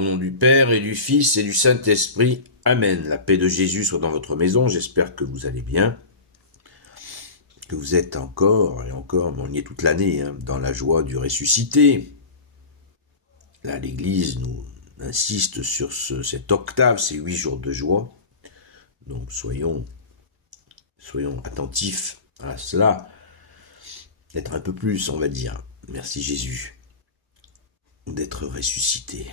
Au nom du Père et du Fils et du Saint-Esprit. Amen. La paix de Jésus soit dans votre maison. J'espère que vous allez bien, que vous êtes encore et encore, mais on y est toute l'année, dans la joie du ressuscité. Là, l'Église nous insiste sur cette octave, ces 8 jours de joie. Donc soyons attentifs à cela, d'être un peu plus, on va dire. Merci Jésus, d'être ressuscité.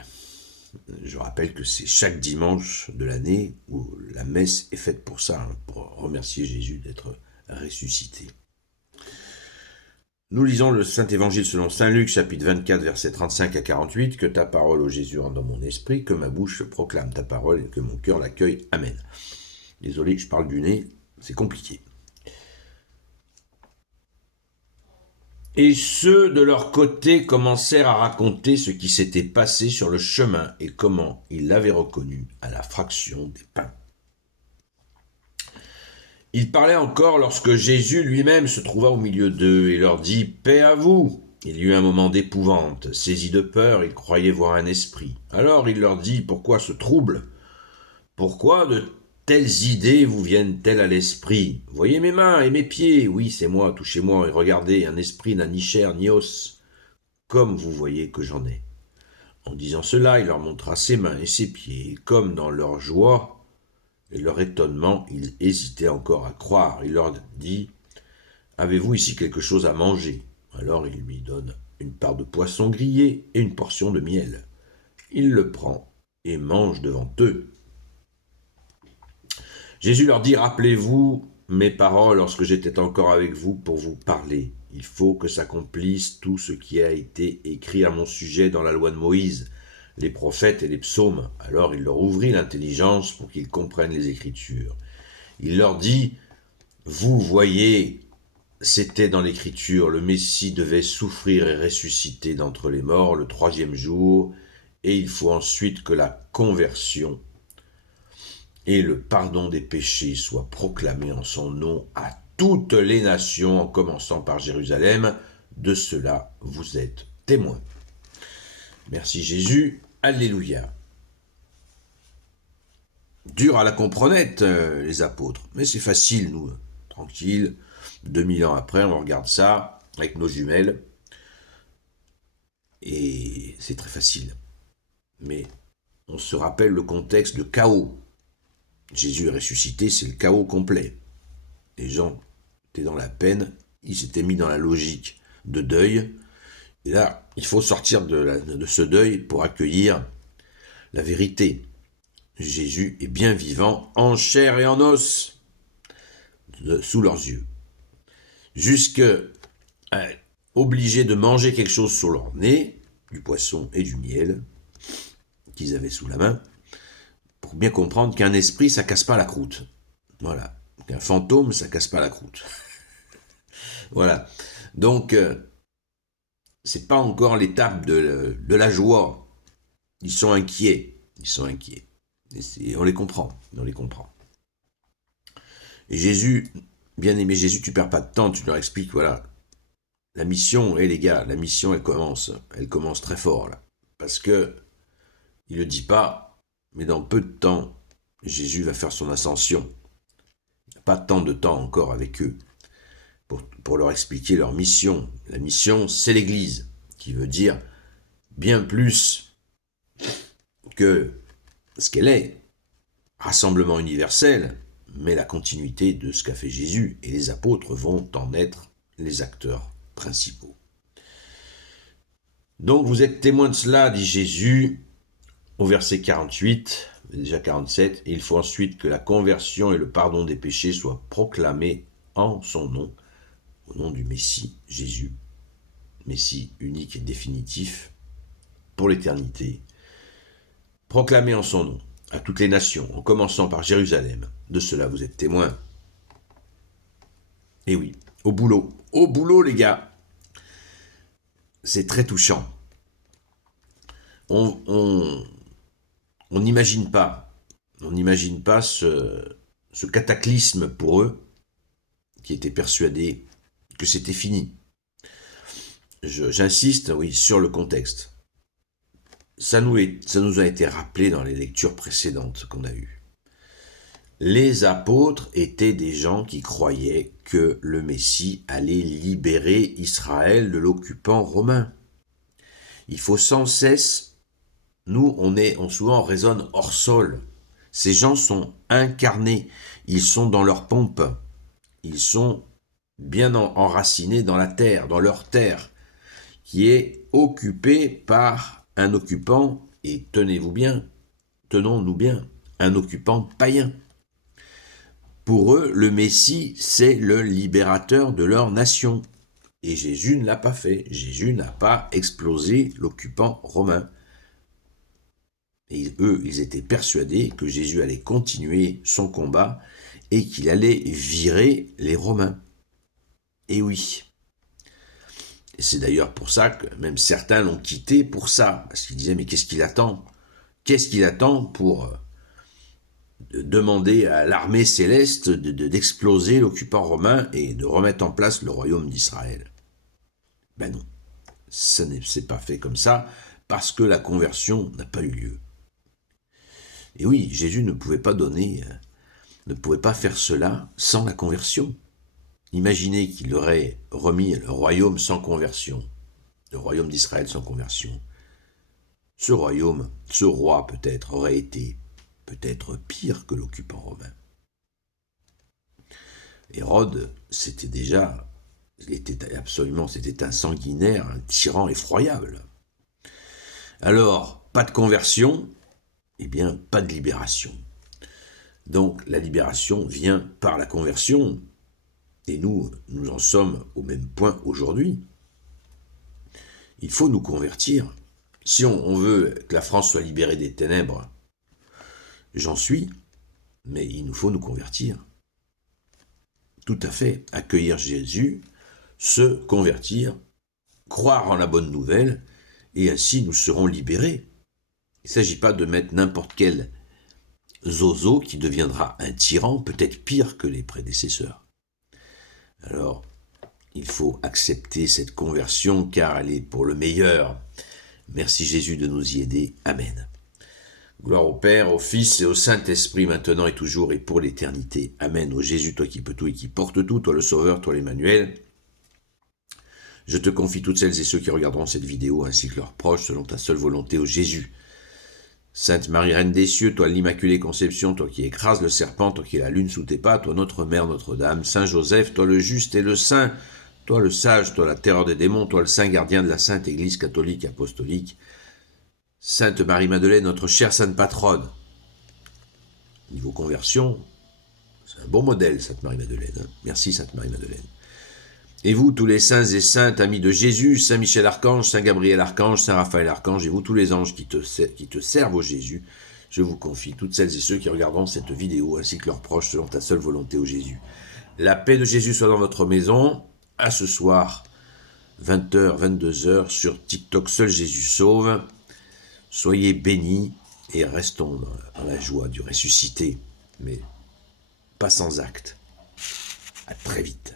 Je rappelle que c'est chaque dimanche de l'année où la messe est faite pour ça, pour remercier Jésus d'être ressuscité. Nous lisons le Saint-Évangile selon Saint Luc, chapitre 24, versets 35 à 48. Que ta parole, ô Jésus, rentre dans mon esprit, que ma bouche proclame ta parole et que mon cœur l'accueille. Amen. Désolé, je parle du nez, c'est compliqué. Et ceux de leur côté commencèrent à raconter ce qui s'était passé sur le chemin et comment ils l'avaient reconnu à la fraction des pains. Ils parlaient encore lorsque Jésus lui-même se trouva au milieu d'eux et leur dit « Paix à vous !» Il y eut un moment d'épouvante. Saisis de peur, ils croyaient voir un esprit. Alors il leur dit « Pourquoi ce trouble ? Pourquoi de telles idées vous viennent-elles à l'esprit ? Voyez mes mains et mes pieds, oui c'est moi, touchez-moi et regardez, un esprit n'a ni chair ni os, comme vous voyez que j'en ai. » En disant cela, il leur montra ses mains et ses pieds, et comme dans leur joie et leur étonnement, ils hésitaient encore à croire. Il leur dit « Avez-vous ici quelque chose à manger ?» Alors il lui donne une part de poisson grillé et une portion de miel. Il le prend et mange devant eux. Jésus leur dit « Rappelez-vous mes paroles lorsque j'étais encore avec vous pour vous parler. Il faut que s'accomplisse tout ce qui a été écrit à mon sujet dans la loi de Moïse, les prophètes et les psaumes. » Alors il leur ouvrit l'intelligence pour qu'ils comprennent les Écritures. Il leur dit « Vous voyez, c'était dans l'Écriture, le Messie devait souffrir et ressusciter d'entre les morts le 3e jour, et il faut ensuite que la conversion et le pardon des péchés soient proclamés en son nom à toutes les nations, en commençant par Jérusalem. De cela, vous êtes témoins. » Merci Jésus. Alléluia. Dur à la comprenette, les apôtres. Mais c'est facile, nous. Tranquille. 2000 ans après, on regarde ça avec nos jumelles. Et c'est très facile. Mais on se rappelle le contexte de chaos. Jésus est ressuscité, c'est le chaos complet. Les gens étaient dans la peine, ils s'étaient mis dans la logique de deuil. Et là, il faut sortir de ce deuil pour accueillir la vérité. Jésus est bien vivant, en chair et en os, sous leurs yeux. Jusque obligés de manger quelque chose sur leur nez, du poisson et du miel, qu'ils avaient sous la main, pour bien comprendre qu'un esprit, ça casse pas la croûte. Voilà. Qu'un fantôme, ça casse pas la croûte. Voilà. Donc, c'est pas encore l'étape de la joie. Ils sont inquiets. Et on les comprend. Et Jésus, bien-aimé Jésus, tu perds pas de temps, tu leur expliques, voilà, la mission, les gars, la mission, elle commence très fort, là. Parce que, il le dit pas, mais dans peu de temps, Jésus va faire son ascension. Il n'y a pas tant de temps encore avec eux pour leur expliquer leur mission. La mission, c'est l'Église, qui veut dire bien plus que ce qu'elle est, rassemblement universel, mais la continuité de ce qu'a fait Jésus, et les apôtres vont en être les acteurs principaux. Donc vous êtes témoins de cela, dit Jésus, au verset 48, déjà 47, et il faut ensuite que la conversion et le pardon des péchés soient proclamés en son nom, au nom du Messie, Jésus, Messie unique et définitif, pour l'éternité, proclamés en son nom à toutes les nations, en commençant par Jérusalem. De cela, vous êtes témoins. Et oui, au boulot les gars. C'est très touchant. On n'imagine pas ce cataclysme pour eux, qui étaient persuadés que c'était fini. J'insiste, oui, sur le contexte. ça nous a été rappelé dans les lectures précédentes qu'on a eues. Les apôtres étaient des gens qui croyaient que le Messie allait libérer Israël de l'occupant romain. Il faut sans cesse, nous souvent on raisonne hors sol. Ces gens sont incarnés, ils sont dans leur pompe, ils sont bien enracinés dans la terre, dans leur terre, qui est occupée par un occupant, et tenons-nous bien, un occupant païen. Pour eux, le Messie, c'est le libérateur de leur nation. Et Jésus ne l'a pas fait. Jésus n'a pas explosé l'occupant romain. Et eux, ils étaient persuadés que Jésus allait continuer son combat et qu'il allait virer les Romains. Et oui. Et c'est d'ailleurs pour ça que même certains l'ont quitté pour ça. Parce qu'ils disaient, mais qu'est-ce qu'il attend ? Qu'est-ce qu'il attend pour demander à l'armée céleste d'exploser l'occupant romain et de remettre en place le royaume d'Israël? Ben non, ça ne s'est pas fait comme ça, parce que la conversion n'a pas eu lieu. Et oui, Jésus ne pouvait pas faire cela sans la conversion. Imaginez qu'il aurait remis le royaume sans conversion, le royaume d'Israël sans conversion. Ce royaume, ce roi peut-être, aurait été peut-être pire que l'occupant romain. Hérode, c'était un sanguinaire, un tyran effroyable. Alors, pas de conversion, eh bien, pas de libération. Donc, la libération vient par la conversion, et nous en sommes au même point aujourd'hui. Il faut nous convertir. Si on veut que la France soit libérée des ténèbres, j'en suis, mais il nous faut nous convertir. Tout à fait, accueillir Jésus, se convertir, croire en la bonne nouvelle, et ainsi nous serons libérés. Il ne s'agit pas de mettre n'importe quel zozo qui deviendra un tyran, peut-être pire que les prédécesseurs. Alors, il faut accepter cette conversion car elle est pour le meilleur. Merci Jésus de nous y aider. Amen. Gloire au Père, au Fils et au Saint-Esprit, maintenant et toujours et pour l'éternité. Amen. Ô Jésus, toi qui peux tout et qui portes tout, toi le Sauveur, toi l'Emmanuel. Je te confie toutes celles et ceux qui regarderont cette vidéo, ainsi que leurs proches, selon ta seule volonté, ô Jésus. Sainte Marie, Reine des cieux, toi l'Immaculée Conception, toi qui écrases le serpent, toi qui es la lune sous tes pas, toi notre Mère, Notre-Dame, Saint Joseph, toi le juste et le saint, toi le sage, toi la terreur des démons, toi le saint gardien de la Sainte Église catholique apostolique, Sainte Marie-Madeleine, notre chère Sainte Patronne. Niveau conversion, c'est un bon modèle, Sainte Marie-Madeleine. Merci, Sainte Marie-Madeleine. Et vous, tous les saints et saintes, amis de Jésus, Saint Michel Archange, Saint Gabriel Archange, Saint Raphaël Archange, et vous, tous les anges qui te servent au Jésus, je vous confie toutes celles et ceux qui regarderont cette vidéo, ainsi que leurs proches, selon ta seule volonté, au Jésus. La paix de Jésus soit dans votre maison. À ce soir, 20h, 22h, sur TikTok, Seul Jésus Sauve. Soyez bénis et restons dans la joie du ressuscité, mais pas sans acte. À très vite.